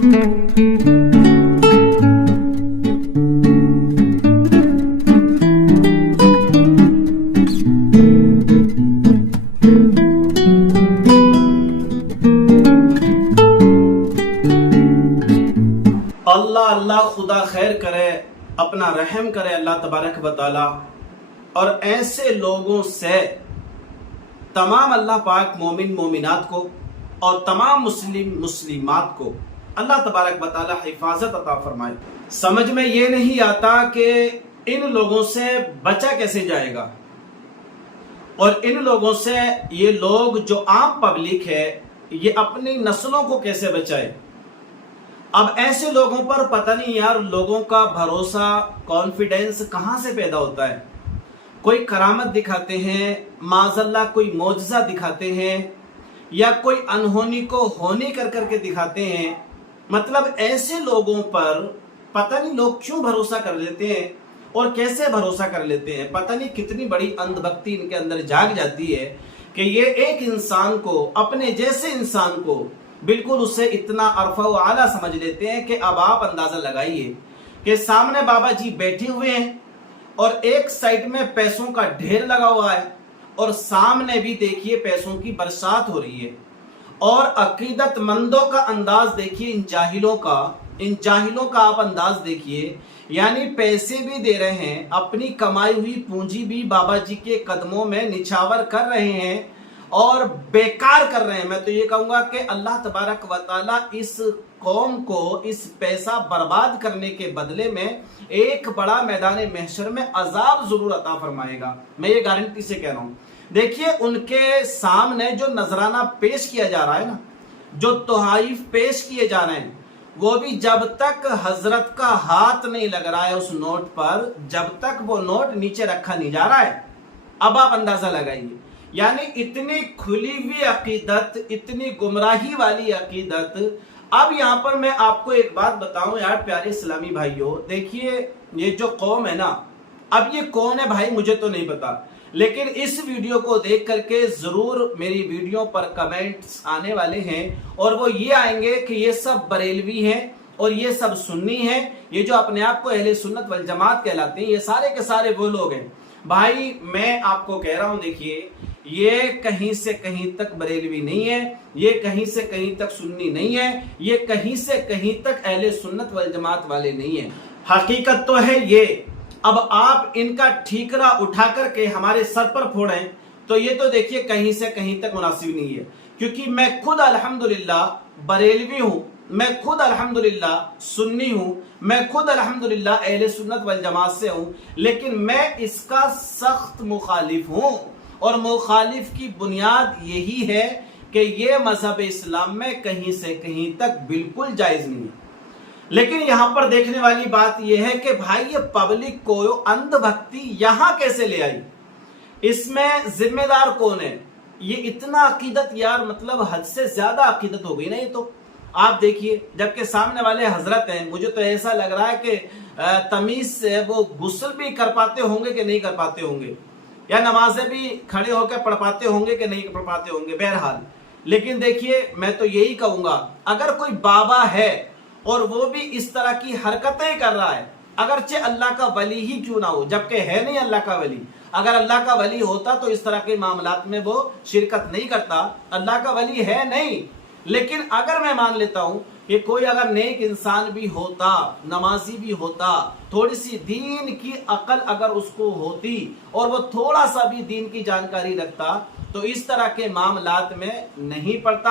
اللہ اللہ خدا خیر کرے، اپنا رحم کرے اللہ تبارک و تعالی، اور ایسے لوگوں سے تمام اللہ پاک مومن مومنات کو اور تمام مسلم مسلمات کو اللہ تبارک و تعالی حفاظت عطا فرمائے۔ سمجھ میں یہ نہیں آتا کہ ان لوگوں سے بچا کیسے جائے گا، اور ان لوگوں سے یہ لوگ جو عام پبلک ہے یہ اپنی نسلوں کو کیسے بچائے۔ اب ایسے لوگوں پر پتہ نہیں یار لوگوں کا بھروسہ کانفیڈنس کہاں سے پیدا ہوتا ہے۔ کوئی کرامت دکھاتے ہیں، معاذ اللہ کوئی معجزہ دکھاتے ہیں، یا کوئی انہونی کو ہونی کر کر کے دکھاتے ہیں۔ مطلب ایسے لوگوں پر پتہ نہیں لوگ کیوں بھروسہ کر لیتے ہیں اور کیسے بھروسہ کر لیتے ہیں۔ پتہ نہیں کتنی بڑی اندھ بھکتی ان کے اندر جاگ جاتی ہے کہ یہ ایک انسان کو، اپنے جیسے انسان کو بالکل اسے اتنا عرفہ و اعلیٰ سمجھ لیتے ہیں کہ اب آپ اندازہ لگائیے کہ سامنے بابا جی بیٹھے ہوئے ہیں اور ایک سائڈ میں پیسوں کا ڈھیر لگا ہوا ہے، اور سامنے بھی دیکھیے پیسوں کی برسات ہو رہی ہے، اور عقیدت مندوں کا انداز دیکھیے، ان جاہلوں کا آپ انداز دیکھیے، یعنی پیسے بھی دے رہے ہیں، اپنی کمائی ہوئی پونجی بھی بابا جی کے قدموں میں نچھاور کر رہے ہیں اور بیکار کر رہے ہیں۔ میں تو یہ کہوں گا کہ اللہ تبارک و تعالیٰ اس قوم کو اس پیسہ برباد کرنے کے بدلے میں ایک بڑا میدان محشر میں عذاب ضرور عطا فرمائے گا، میں یہ گارنٹی سے کہہ رہا ہوں۔ دیکھیے ان کے سامنے جو نذرانہ پیش کیا جا رہا ہے نا، جو تحائف پیش کیے جا رہے ہیں، وہ بھی جب تک حضرت کا ہاتھ نہیں لگ رہا ہے اس نوٹ پر، جب تک وہ نوٹ نیچے رکھا نہیں جا رہا ہے۔ اب آپ اندازہ لگائیے، یعنی اتنی کھلی ہوئی عقیدت، اتنی گمراہی والی عقیدت۔ اب یہاں پر میں آپ کو ایک بات بتاؤں یار پیارے اسلامی بھائیوں، دیکھیے یہ جو قوم ہے نا، اب یہ کون ہے بھائی مجھے تو نہیں پتا، لیکن اس ویڈیو کو دیکھ کر کے ضرور میری ویڈیو پر کمنٹس آنے والے ہیں، اور وہ یہ آئیں گے کہ یہ سب بریلوی ہیں اور یہ سب سنی ہیں، یہ جو اپنے آپ کو اہل سنت والجماعت کہلاتے ہیں، یہ سارے کے سارے وہ لوگ ہیں۔ بھائی میں آپ کو کہہ رہا ہوں، دیکھیے یہ کہیں سے کہیں تک بریلوی نہیں ہے، یہ کہیں سے کہیں تک سنی نہیں ہے، یہ کہیں سے کہیں تک اہل سنت والجماعت والے نہیں ہیں۔ حقیقت تو ہے یہ۔ اب آپ ان کا ٹھیکرا اٹھا کر کے ہمارے سر پر پھوڑیں تو یہ تو دیکھیے کہیں سے کہیں تک مناسب نہیں ہے، کیونکہ میں خود الحمدللہ بریلوی ہوں، میں خود الحمدللہ سنی ہوں، میں خود الحمدللہ اہل سنت والجماعت سے ہوں، لیکن میں اس کا سخت مخالف ہوں، اور مخالف کی بنیاد یہی ہے کہ یہ مذہب اسلام میں کہیں سے کہیں تک بالکل جائز نہیں ہے۔ لیکن یہاں پر دیکھنے والی بات یہ ہے کہ بھائی یہ پبلک کو اندھ بھکتی یہاں کیسے لے آئی، اس میں ذمہ دار کون ہے؟ یہ اتنا عقیدت یار مطلب حد سے زیادہ عقیدت ہو گئی نا یہ تو۔ آپ دیکھیے جبکہ سامنے والے حضرت ہیں، مجھے تو ایسا لگ رہا ہے کہ تمیز سے وہ غسل بھی کر پاتے ہوں گے کہ نہیں کر پاتے ہوں گے، یا نمازیں بھی کھڑے ہو کے پڑھ پاتے ہوں گے کہ نہیں پڑھ پاتے ہوں گے، بہرحال۔ لیکن دیکھیے میں تو یہی کہوں گا، اگر کوئی بابا ہے اور وہ بھی اس طرح کی حرکتیں کر رہا ہے، اگرچہ اللہ کا ولی ہی کیوں نہ ہو، جبکہ ہے نہیں اللہ کا ولی، اگر اللہ کا ولی ہوتا تو اس طرح کے معاملات میں وہ شرکت نہیں کرتا، اللہ کا ولی ہے نہیں۔ لیکن اگر میں مان لیتا ہوں کہ کوئی اگر نیک انسان بھی ہوتا، نمازی بھی ہوتا، تھوڑی سی دین کی عقل اگر اس کو ہوتی اور وہ تھوڑا سا بھی دین کی جانکاری رکھتا، تو اس طرح کے معاملات میں نہیں پڑتا۔